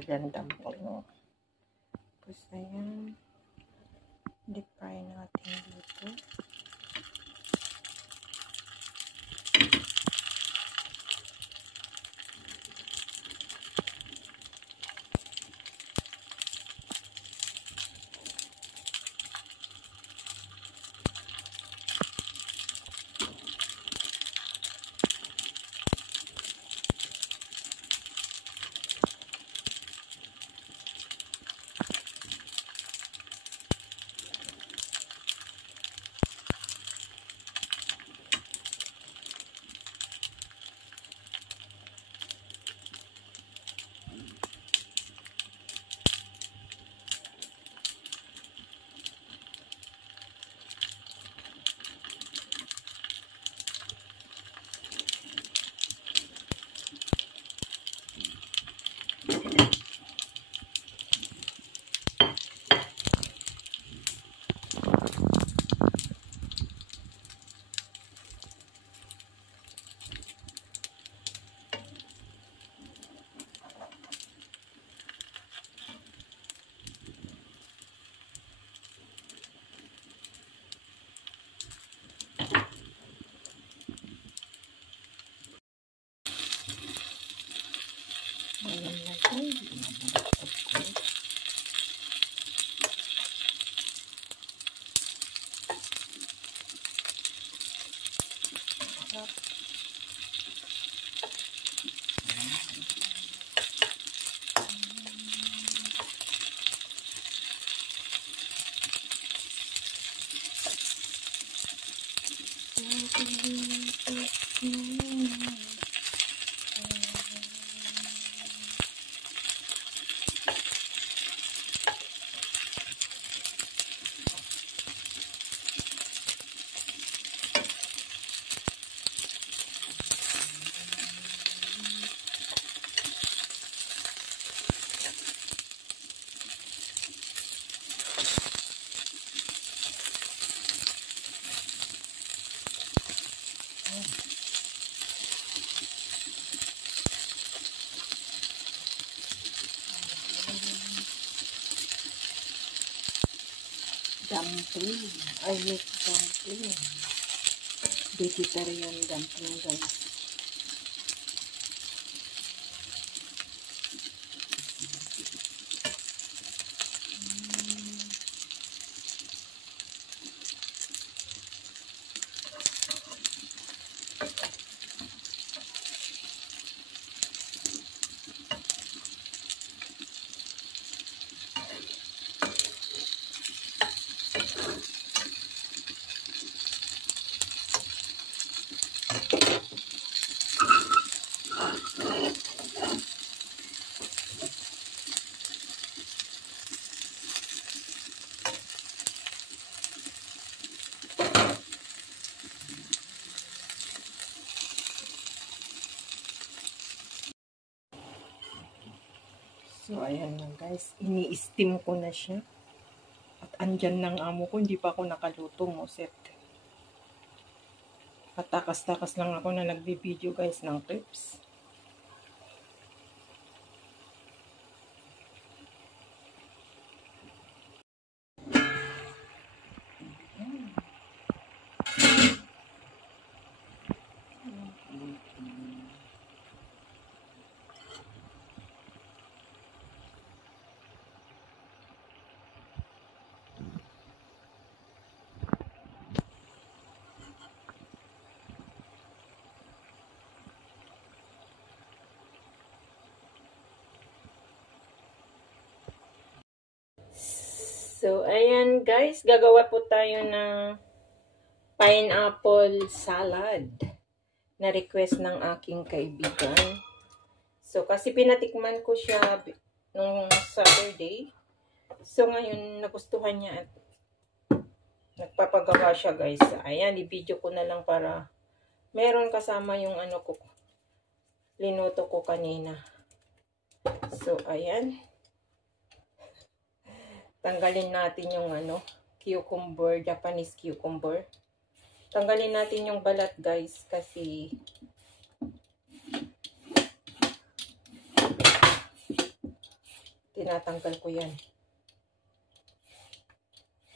vegetarian dumpling. Tapos ayan, deep fry natin dito. Ayan na guys. Dumpling. I make dumpling. Vegetarian dumpling guys. So, ayan na guys. Ini-steam ko na siya. At andyan ng amo ko. Hindi pa ako nakaluto mo set. Patakas-takas lang ako na nagbi-video guys ng clips. So, ayan guys, gagawa po tayo ng pineapple salad na request ng aking kaibigan. So, kasi pinatikman ko siya nung Saturday. So, ngayon nagustuhan niya at nagpapagawa siya guys. Ayan, i-video ko na lang para meron kasama yung ano ko, linuto ko kanina. So, ayan. Tanggalin natin yung ano, cucumber, Japanese cucumber. Tanggalin natin yung balat guys kasi tinatanggal ko yan.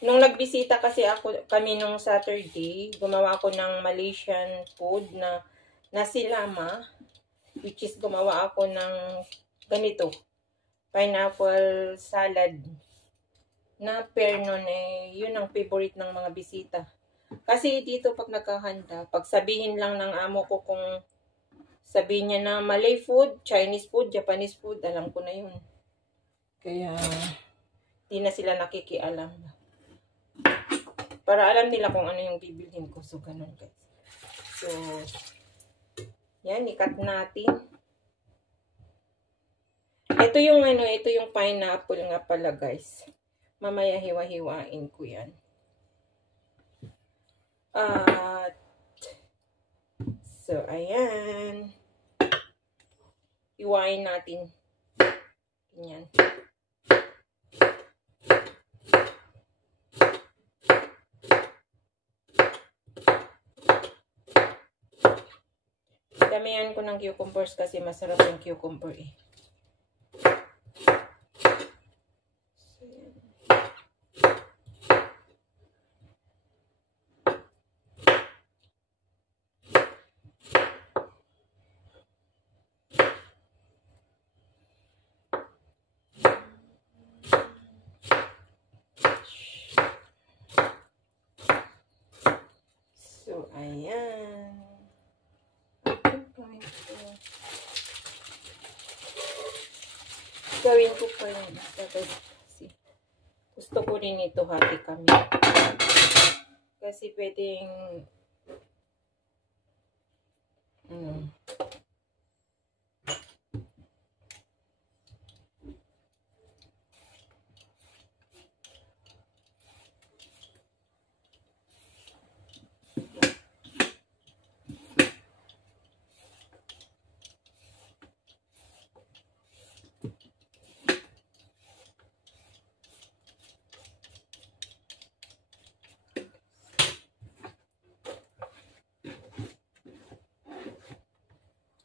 Nung nagbisita kasi kami nung Saturday, gumawa ako ng Malaysian food na nasilama, which is gumawa ako ng ganito, pineapple salad, na pair nun yun ang favorite ng mga bisita. Kasi dito pag nagkahanda, pag sabihin lang ng amo ko kung sabihin niya na Malay food, Chinese food, Japanese food, alam ko na yun. Kaya, di na sila nakikialam. Para alam nila kung ano yung bibilhin ko. So, ganun guys. So, yan, ikat natin. Ito yung ito yung pineapple nga pala guys. Mamaya hiwa-hiwain ko yan. So, ayan. Hiwain natin. Ganyan. Damihan ko ng cucumbers kasi masarap yung cucumber eh. So, ayan. Gawin ko pa yun. Gusto ko rin ito hati kami. Kasi pwedeng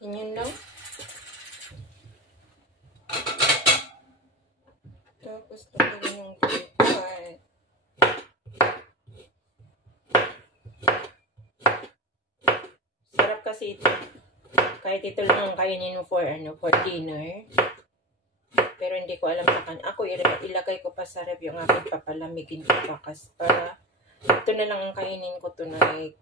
ganyan lang. Tapos tanggalin yung gulay. Sarap kasi ito. Kahit ito lang ang kainin mo for dinner. Pero hindi ko alam na ako ilagay ko pa sa ref yung aking papalamigin ko pakas para ito na lang ang kainin ko tonight.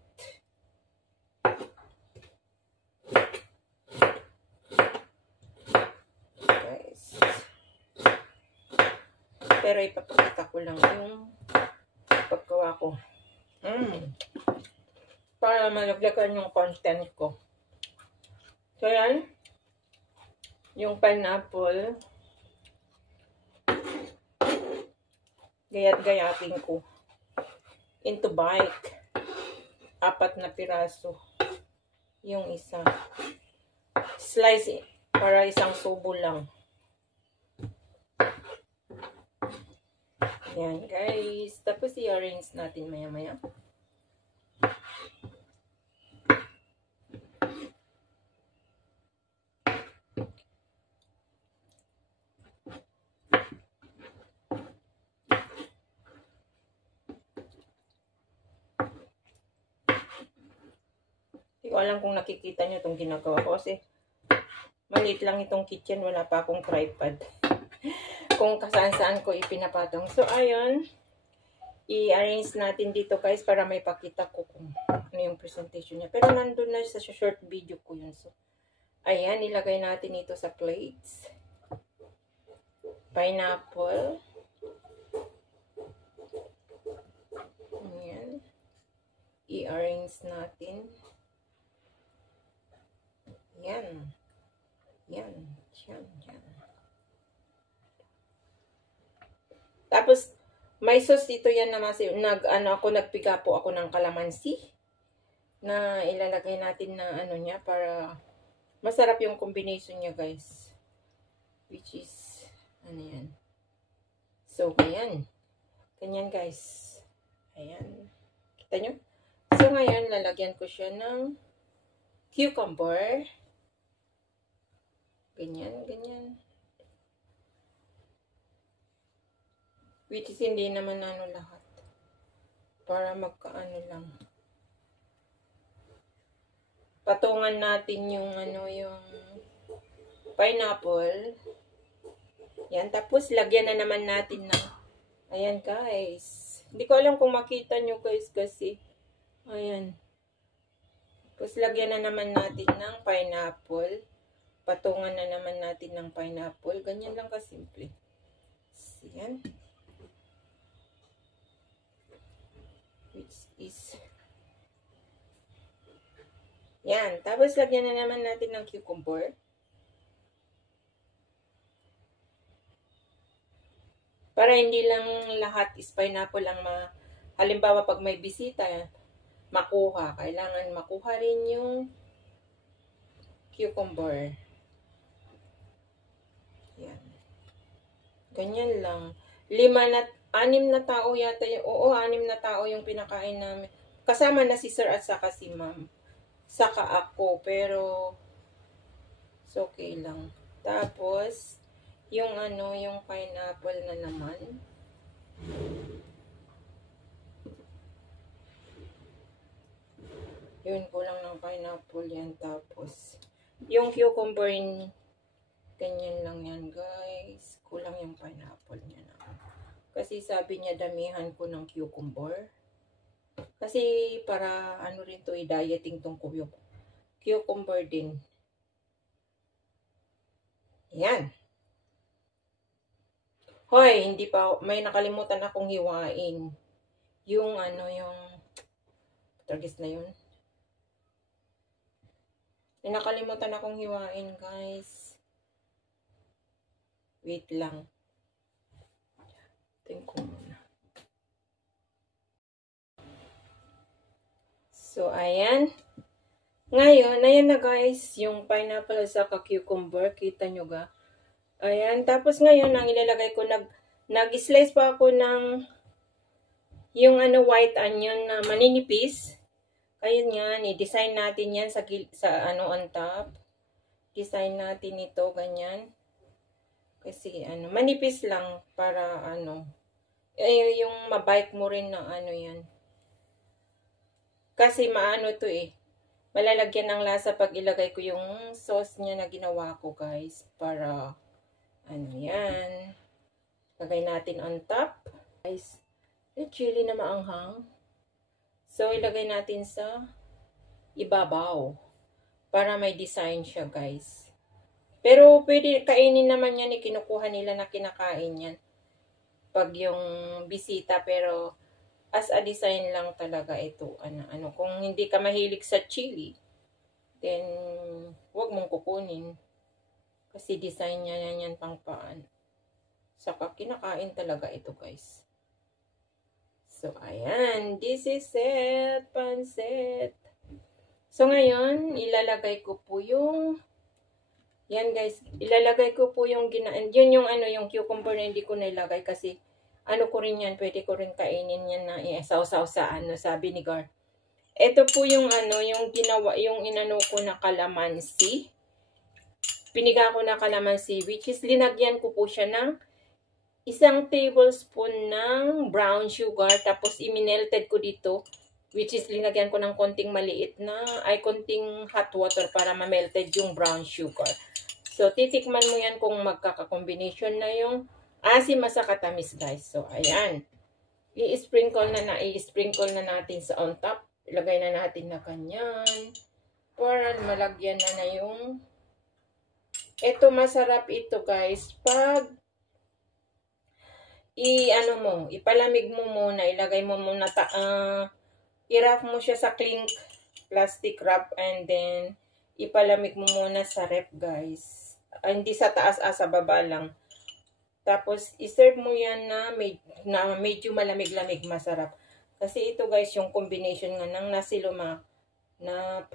Pero ipapakita ko lang yung paggawa ko. Para malaglagan yung content ko. So yan. Yung pineapple. Gayat-gayatin ko. Into bite. 4 na piraso. Yung isa. Slice para isang subo lang. Yan guys. Tapos i-arrange natin maya-maya. Hindi ko alam kung nakikita nyo itong ginagawa ko kasi maliit lang itong kitchen. Wala pa akong tripod. Kung kasaan-saan ko ipinapatong. So, ayun. I-arrange natin dito guys para may pakita ko kung ano yung presentation niya. Pero nandun na sa short video ko yun. So, ayan. Ilagay natin ito sa plates. Pineapple. Ayan. I-arrange natin. Yan. Yan. Yan. Yan. Tapos, may sauce dito yan na nagpiga po ako ng kalamansi na ilalagay natin na niya para masarap yung combination niya guys. Which is, yan. So, ayan. Ganyan guys. Ayan. Kita nyo? So, ngayon, lalagyan ko siya ng cucumber. Ganyan, ganyan. Which is hindi naman ano lahat. Para magkaano lang. Patungan natin yung ano, yung pineapple. Yan. Tapos, lagyan na naman natin ng, ayan guys. Hindi ko alam kung makita nyo guys kasi, ayan. Tapos, lagyan na naman natin ng pineapple. Patungan na naman natin ng pineapple. Ganyan lang kasimple. Yan. Which is, yan. Tapos, lagyan na naman natin ng cucumber. Para hindi lang lahat is pineapple ang halimbawa pag may bisita, makuha. Kailangan makuha rin yung cucumber. Yan. Ganyan lang. 6 na tao yata yung, 6 na tao yung pinakain namin. Kasama na si sir at saka si ma'am. Saka ako, pero it's okay lang. Tapos, yung ano, yung pineapple na naman. Yun, kulang ng pineapple yan. Tapos, yung cucumber, ganyan lang yan, guys. Kulang yung pineapple niya na. Kasi sabi niya, damihan ko ng cucumber. Kasi, para, ano rin to, dieting tong cucumber din. Yan. Hoy, hindi pa, may nakalimutan akong hiwain. Yung ano, yung, targis na yun. May nakalimutan akong hiwain, guys. Wait lang. Tingnan ko muna. So, ayan. Ngayon, ayan na guys, yung pineapple sa cucumber. Kita nyo ga? Ayan, tapos ngayon, ang ilalagay ko, nag-slice pa ako ng yung ano, white onion na maninipis. Ayun yan, i-design natin yan sa ano, on top. Design natin ito, ganyan. Kasi, ano, manipis lang para, ano, yung mabike mo rin na ano yan. Kasi maano to malalagyan ng lasa pag ilagay ko yung sauce niya na ginawa ko, guys. Para, ano yan. Lagay natin on top. Guys, yung chili na maanghang. So, ilagay natin sa ibabaw. Para may design siya, guys. Pero, pwede kainin naman yan. Kinukuha nila na kinakain yan. Pag yung bisita. Pero, as a design lang talaga ito. Ano, kung hindi ka mahilig sa chili, then, huwag mong kukunin. Kasi design niya yan pang paan. Saka kinakain talaga ito, guys. So, ayan. This is it. Pancit. So, ngayon, ilalagay ko po yung, yan, guys. Ilalagay ko po yung, yun yung ano, yung cucumber na hindi ko nilagay kasi, ano ko rin yan, pwede ko rin kainin yan na sausaw sa ano, sa vinegar. Ito po yung ano, yung ginawa, yung inano ko na kalamansi. Piniga ko na kalamansi, which is linagyan ko po siya ng 1 tablespoon ng brown sugar. Tapos iminelted ko dito, which is linagyan ko ng konting maliit na, konting hot water para ma-melted yung brown sugar. So, titikman mo yan kung magkaka-combination na yung asim sa katamis, guys. So, ayan. I-sprinkle na natin sa on top. Ilagay na natin na kanyan. Para malagyan na yung, ito masarap ito, guys. Pag ipalamig mo muna, ilagay mo muna, i-wrap mo siya sa cling plastic wrap and then ipalamig mo muna sa ref, guys. Hindi sa taas, sa baba lang. Tapos, iserve mo yan na medyo malamig-lamig, masarap. Kasi ito, guys, yung combination nga ng nasiluma.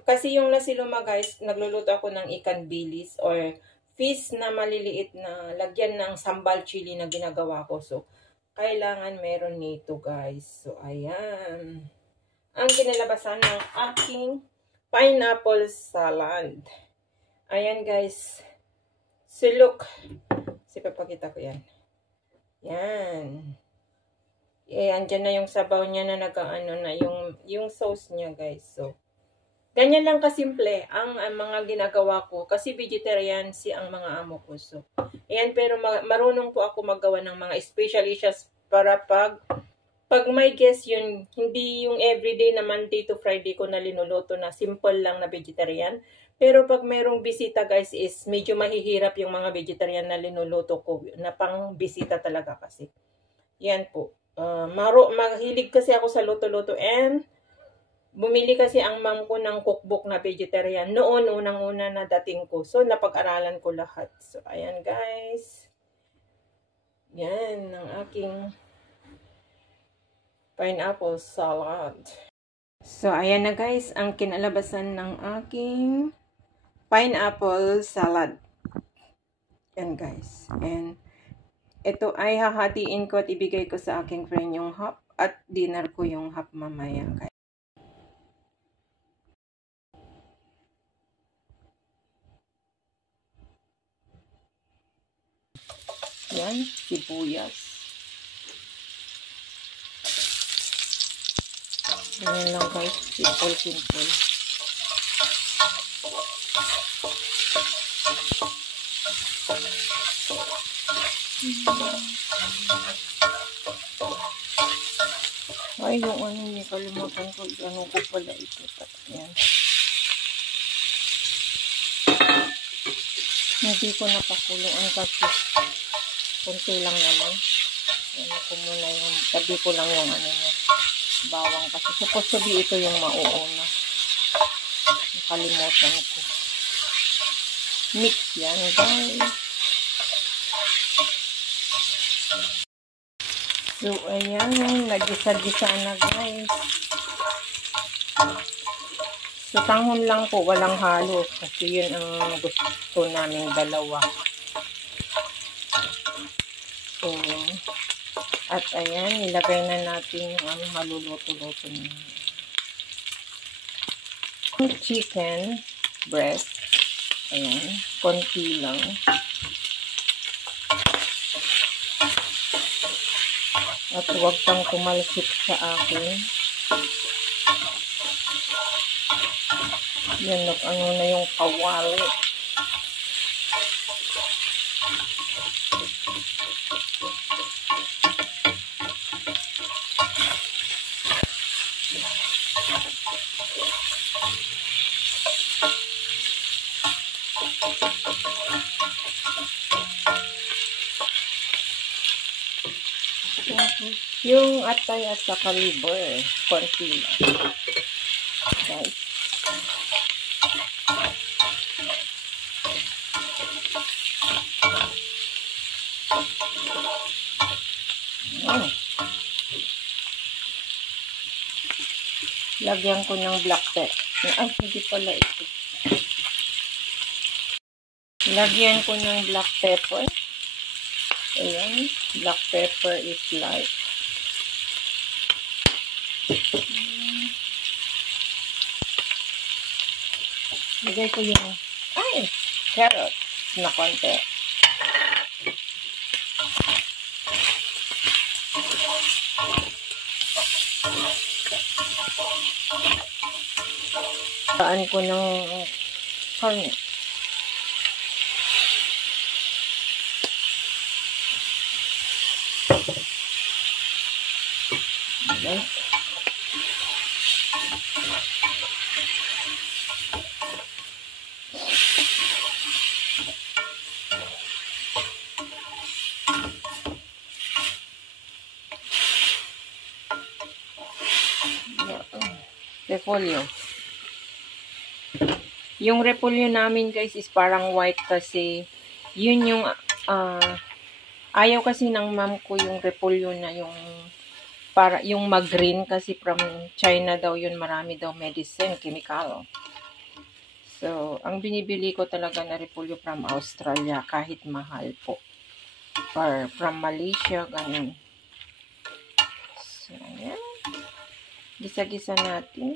Kasi yung nasiluma, guys, nagluluto ako ng ikan bilis or fish na maliliit na lagyan ng sambal chili na ginagawa ko. So, kailangan meron nito, guys. So, ayan. Ang kinalabasan ng aking pineapple salad. Ayan, guys. So, look. Papakita ko yan. Yan. andyan na yung sabaw niya na nag-ano na yung sauce niya, guys. So, ganyan lang kasimple ang mga ginagawa ko kasi vegetarian ang mga amo ko. So, ayan, pero marunong po ako maggawa ng mga special dishes para pag may guest yun, hindi yung everyday na Monday to Friday ko na linuluto na simple lang na vegetarian. Pero pag mayroong bisita, guys, is medyo mahihirap yung mga vegetarian na linuluto ko na pang bisita talaga kasi. Yan po. Mahilig kasi ako sa luto-luto and bumili kasi ang mom ko ng cookbook na vegetarian noon, unang-una na dating ko. So, napag-aralan ko lahat. So, ayan guys. Yan, ang aking pineapple salad. So, ayan na guys, ang kinalabasan ng aking pineapple salad. Yan guys. And ito ay hahatiin ko at ibigay ko sa aking friend yung half at dinner ko yung half mamaya guys. Yan, sibuyas. Yan lang guys, simple. Ay, yung ano niya, kalimutan ko. Ano ko pala ito. Yan. Hindi ko napakuluan kasi kunti lang naman. Ano ko muna yung, tabi ko lang yung ano niya, bawang kasi. Supposed to be ito yung mauuna. Nakalimutan ko. Mix yan, guys. So, ayan, nagisa-gisa na guys. So, tanghon lang po, walang halo. Kasi yun ang gusto namin dalawa. So, at ayan, nilagay na natin yung maluluto-luto niya. Chicken breast. Ayan, konti lang. At huwag kang kumalsik sa akin. Yan, ano na yung kawali. Yung atay at saka liver, konti lang. Guys. Lagyan ko ng black pepper. Ay, hindi pala ito. Lagyan ko ng black pepper. Ayan, black pepper is light. Lagay ko yung, carrot na konti. Taan ko ng karne. Okay. Repolyo. Yung repolyo namin guys is parang white kasi yun yung ayaw kasi ng mom ko yung repolyo na yung para yung mag-green kasi from China daw yun, marami daw medicine, chemical. So, ang binibili ko talaga na repolyo from Australia kahit mahal po. Or from Malaysia, ganun. So, ayan. Gisa-gisa natin.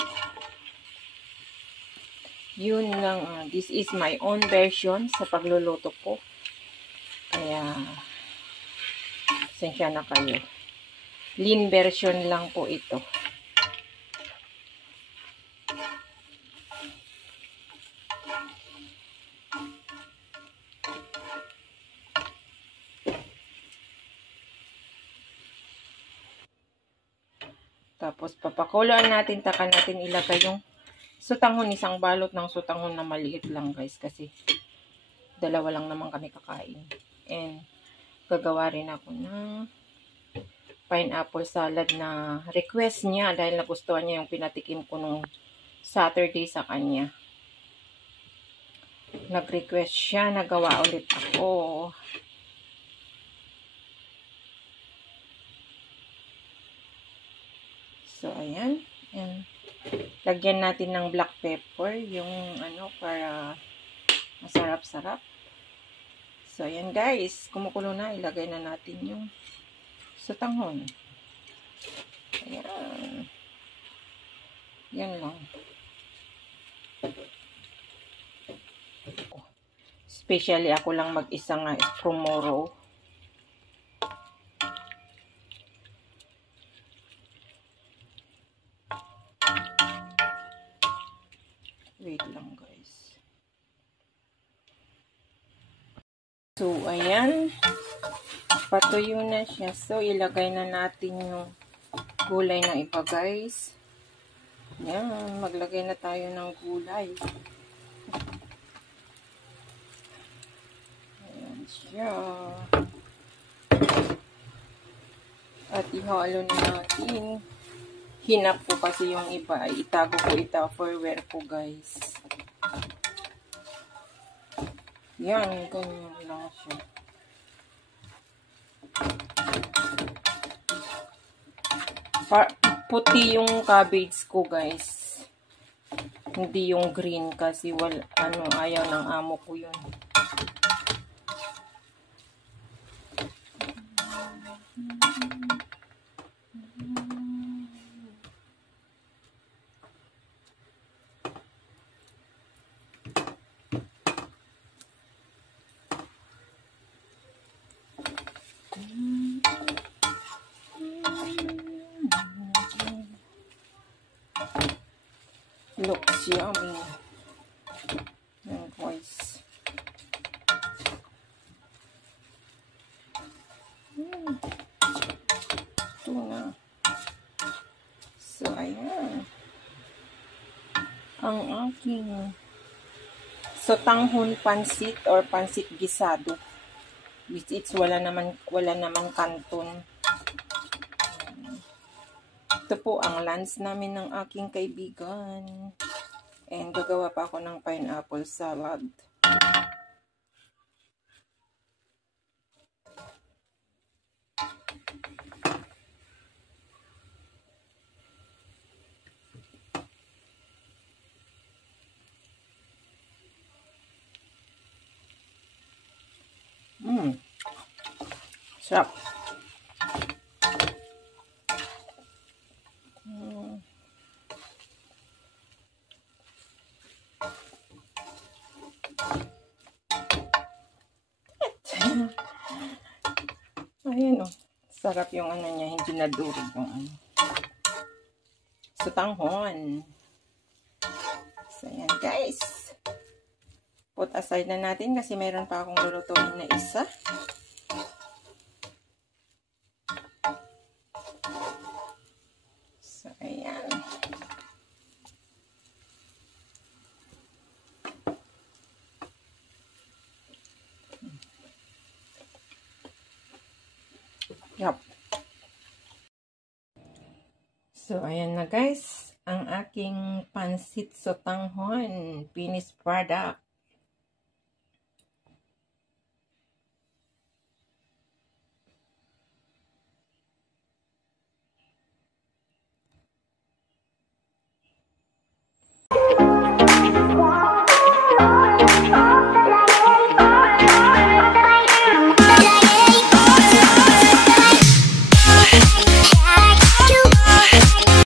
Yun lang. This is my own version sa pagluluto ko. Kaya, sensya na kayo. Lean version lang po ito. Tapos, papakuloan natin, takan natin ilagay yung sutanghon, isang balot ng sutanghon na maliit lang guys. Kasi, dalawa lang naman kami kakain. And, gagawa rin ako ng pineapple salad na request niya dahil nagustuhan niya yung pinatikim ko nung Saturday sa kanya. Nag-request siya, nagawa ulit ako. So, ayan. And, lagyan natin ng black pepper, yung ano, para masarap-sarap. So, ayan guys. Kumukulo na. Ilagay na natin yung sutanghon. Ayan. Yan lang. Especially ako lang mag-isa nga tomorrow. Wait lang guys. So, ayan. Patuyo na siya. So, ilagay na natin yung gulay na iba guys. Yan. Maglagay na tayo ng gulay. Ayan siya. At ihalo na natin. Hinap ko kasi yung iba. Itago ko ito for wear ko guys. Yan. Ganyan lang siya. Puti yung cabbage ko guys. Hindi yung green kasi ayaw ng amo ko yun. Looks yummy. Yan guys. Ito na. So, ayan. Ang aking sutanghon pansit or pansit gisado. Which is wala naman kanton. Ito po ang lunch namin ng aking kaibigan. And gagawa pa ako ng pineapple salad. Sarap. Ayan o. Sarap yung ano niya. Hindi nadurog yung ano. Sutanghon. So, ayan guys. Put aside na natin kasi meron pa akong lulutuin na isa. So, ayan. Yup. So, ayan na guys. Ang aking pansit sutanghon. Finished product.